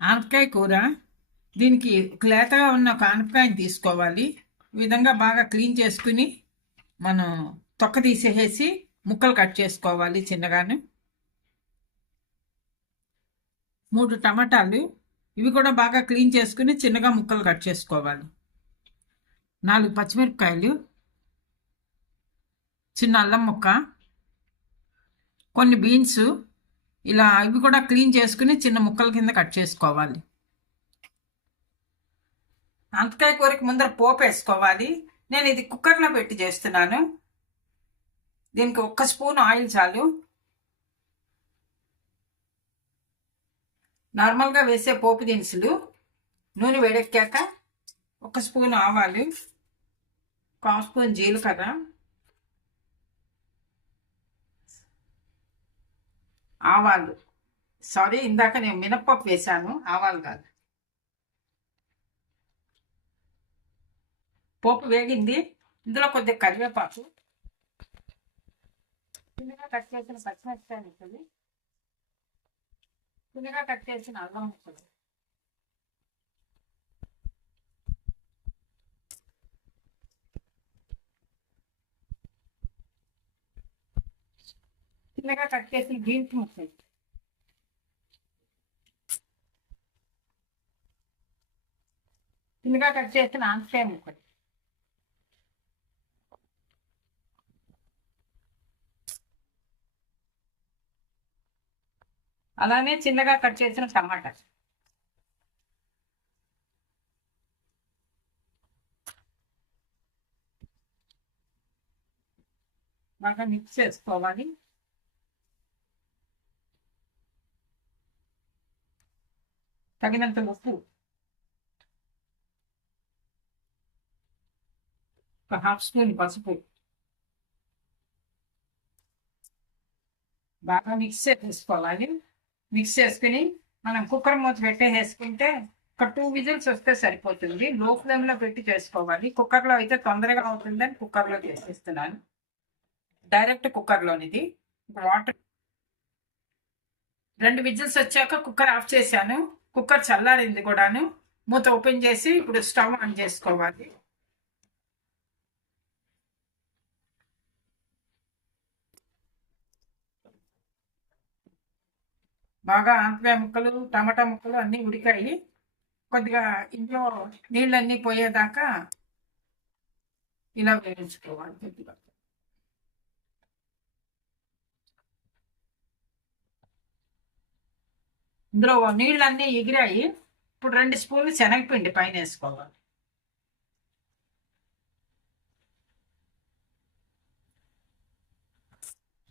ఆనపకాయ కూర దీనికి లేతగా ఉన్న ఒక ఆనపకాయని తీసుకోవాలి. ఈ విధంగా బాగా క్లీన్ చేసుకుని మనం తొక్క తీసేసి ముక్కలు కట్ చేసుకోవాలి చిన్నగాను. మూడు టమాటాలు ఇవి కూడా బాగా క్లీన్ చేసుకుని చిన్నగా ముక్కలు కట్ చేసుకోవాలి. నాలుగు పచ్చిమిరపకాయలు చిన్న అల్లం ముక్క కొన్ని బీన్స్ ఇలా ఇవి కూడా క్లీన్ చేసుకుని చిన్న ముక్కల కింద కట్ చేసుకోవాలి. అంతకాయ కూరకి ముందర పోపు వేసుకోవాలి. నేను ఇది కుక్కర్లో పెట్టి చేస్తున్నాను. దీనికి ఒక్క స్పూన్ ఆయిల్ చాలు. నార్మల్గా వేసే పోపు దినుసులు నూనె వేడెక్కాక ఒక స్పూన్ ఆవాలు కాస్పూన్ స్పూన్ జీలకర్ర ఆవాలు. సారీ ఇందాక నేను మినప్పప్పు వేశాను ఆవాలు కాదు. పోపు వేగింది ఇందులో కొద్దిగా కరివేపాకు. చిన్నగా కట్ చేసిన పచ్చిమిరపకాయ ఉంటుంది. చిన్నగా కట్ చేసిన అల్లం ముక్కలు చిన్నగా కట్ చేసిన బీన్స్ ముక్కలు చిన్నగా కట్ చేసిన ఆంకాయ ముక్కలు అలానే చిన్నగా కట్ చేసిన టమాటా. బాగా మిక్స్ చేసుకోవాలి. తగినంత ఉప్పు ఒక హాఫ్ స్పూన్ పసుపు. బాగా మిక్స్ చేసుకోవాలి మిక్స్ చేసుకుని మనం కుక్కర్ మూత పెట్టేసుకుంటే ఒక టూ విజిల్స్ వస్తే సరిపోతుంది. లో ఫ్లేమ్లో పెట్టి చేసుకోవాలి. కుక్కర్లో అయితే తొందరగా అవుతుందని కుక్కర్లో చేసేస్తున్నాను. డైరెక్ట్ కుక్కర్లోనిది వాటర్ రెండు విజిల్స్ వచ్చాక కుక్కర్ ఆఫ్ చేశాను. కుక్కర్ చల్లారింది కూడాను. మూత ఓపెన్ చేసి ఇప్పుడు స్టవ్ ఆన్ చేసుకోవాలి. బాగా ఆనపకాయ ముక్కలు టమాటా ముక్కలు అన్నీ ఉడికాయి. కొద్దిగా ఇంట్లో నీళ్ళన్నీ పోయేదాకా ఇలా వేయించుకోవాలి. కొద్దిగా ఇందులో నీళ్ళన్నీ ఎగిరాయి. ఇప్పుడు రెండు స్పూన్లు శనగపిండి పైన వేసుకోవాలి.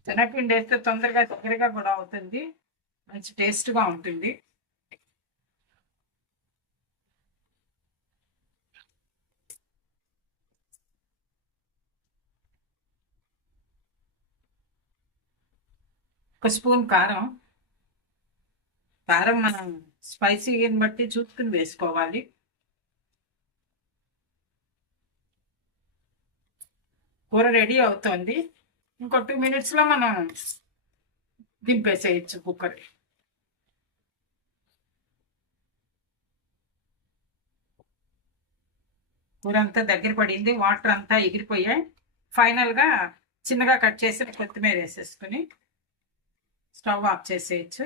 శనగపిండి వేస్తే తొందరగా దగ్గరగా కూడా అవుతుంది. మంచి టేస్ట్గా ఉంటుంది. ఒక స్పూన్ కారం కారం మనం స్పైసీని బట్టి చూసుకుని వేసుకోవాలి. కూర రెడీ అవుతుంది. ఇంకో టూ మినిట్స్లో మనం దింపేసేయచ్చు కుక్కర్ కూర అంతా దగ్గర పడింది వాటర్ అంతా ఎగిరిపోయాయి. ఫైనల్గా చిన్నగా కట్ చేసి కొత్తిమీర వేసేసుకుని స్టవ్ ఆఫ్ చేసేయచ్చు.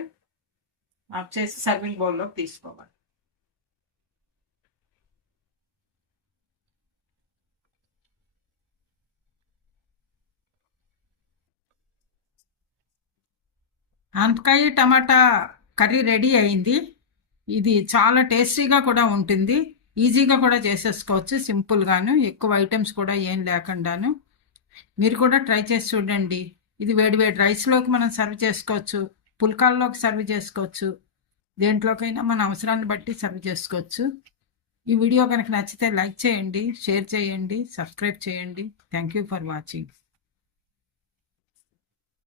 ఆఫ్ చేసి సర్వింగ్ బౌల్లోకి తీసుకోవాలి. ఆనపకాయ టమాటా కర్రీ రెడీ అయింది. ఇది చాలా టేస్టీగా కూడా ఉంటుంది. ఈజీగా కూడా చేసేసుకోవచ్చు సింపుల్గాను. ఎక్కువ ఐటమ్స్ కూడా ఏం లేకుండాను. మీరు కూడా ట్రై చేసి చూడండి. ఇది వేడి వేడి రైస్లోకి మనం సర్వ్ చేసుకోవచ్చు. పుల్కాల్లోకి సర్వ్ చేసుకోవచ్చు. దేంట్లోకైనా మన అవసరాన్ని బట్టి సర్వ్ చేసుకోవచ్చు. ఈ వీడియో కనుక నచ్చితే లైక్ చేయండి షేర్ చేయండి సబ్స్క్రైబ్ చేయండి. Thank you for watching